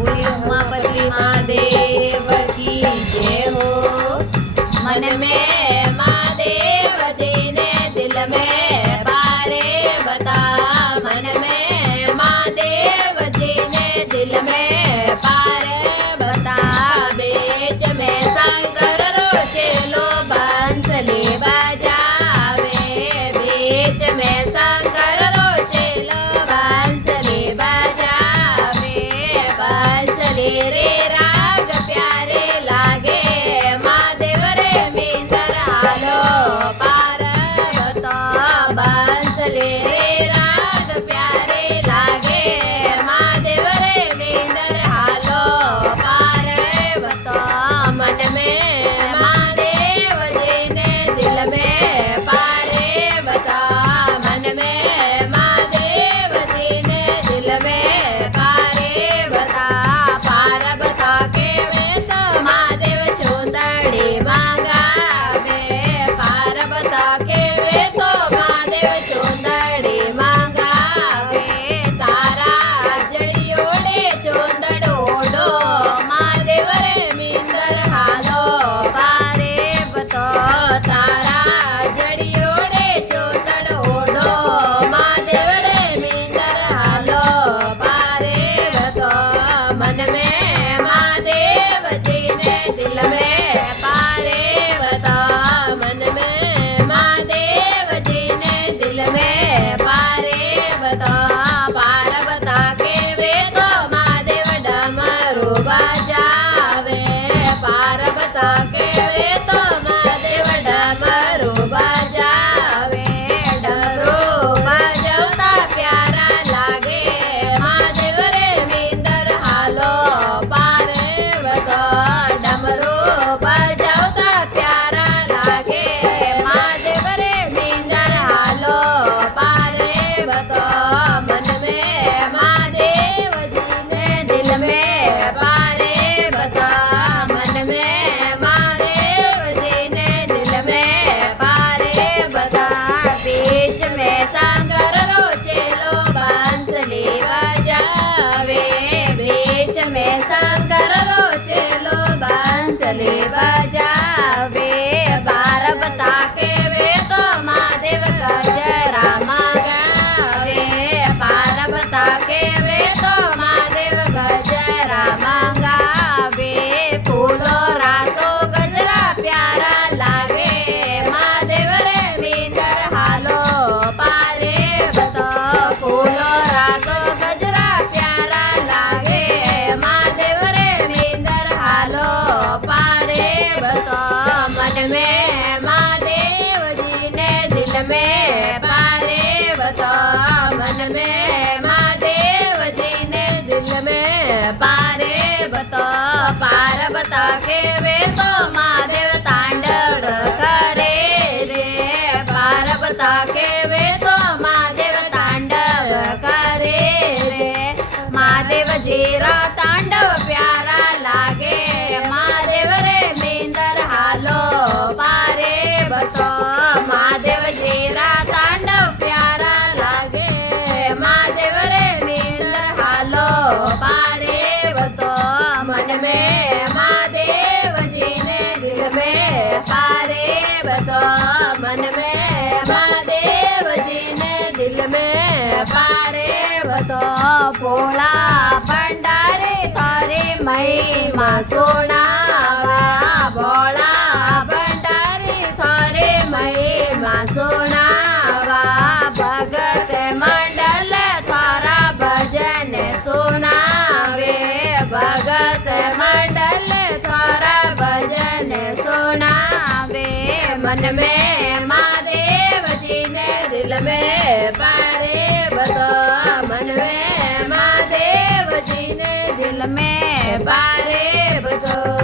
बोली उमापति महादेव की जय हो। मन में महादेव जी ने दिल में बारे बता, मन में महादेव जी ने दिल में बारे बता। बीच में शंकर रोचेलो बांसुरी बजावे, बीच में शंकर रोचेलो बांसुरी बजावे। बांसुरी रे राग प्यारे लागे, महादेव रे मींदर हालो पार्वतो। बांसुरी रे राग प्यारे लागे, महादेव रे मींदर हालो पार्वतो। मन में महादेव जी ने दिल में पारे बता, मन में महादेव जी ने दिल में पारे बता। पार बता के वे तो महादेव चुंदड़ी मांगावे, पार बता के वे तो महादेव चुंदड़ी मांगावे। तारा जड़ियोड़े चुंदड़ ओडो, महादेव रे मींदर हालो पारे बतो। तारा जड़ियोड़े चुंदड़ ओडो, महादेव रे मींदर हालो पारे बतो। मन में महादेव जी ने दिल में पारे बता, मन में महादेव जी ने दिल में पारे बता। पार बता के वे तो महादेव डमरू बजावे, पार बता के वे तो महादेव डमरू बजावे। डमरू बजौता प्यारा लागे, महादेव रे मींदर हालो पार्वतो। डमरू बजौता प्यारा लागे, महादेव रे मींदर हालो पार्वतो। मन में महादेव जी ने दिल में पारे बता, मन में महादेव जी ने दिल में पारे बता। बीच में शंकर रोचेलो बांसुरी बजावे, बीच में शंकर रोचेलो बांसुरी बजावे। बार बता के वे तो महादेव गजरा मांगावे, पार बता के वे तो महादेव गजरा मांगावे। फूलो रातो गजरा प्यारा लागे, महादेव रे मींदर हालो पारे बतो। फूलो रातो गजरा प्यारा लागे, महादेव रे मींदर हालो पारे बतो। मन में महादेव जी ने दिल में पारे बतो, मन में महादेव जी ने दिल में पारे बतो। पार बता के वे तो महादेव तांडव करे रे, पार बता के वे तो महादेव तांडव करे रे। महादेव जी रा तांडव प्यारा लागे, महादेव रे मींदर हालो पारे बतो। महादेव जी रा तांडव प्यारा लागे, महादेव रे मींदर हालो पारे बतो। मन में महादेव जी ने दिल में पारे बतो, मन में महादेव जी ने दिल में पारे बतो। भोला भंडारी तारी महिमा सुनावा, भोला भंडारी थारे महिमा सुनावा। भगत मंडल थारा भजन सुनावे, भगत मंडल थारा भजन सुनावे। मन में महादेव जी ने दिल में पारे बतो, मन में महादेव जी ने दिल में पारे बतो।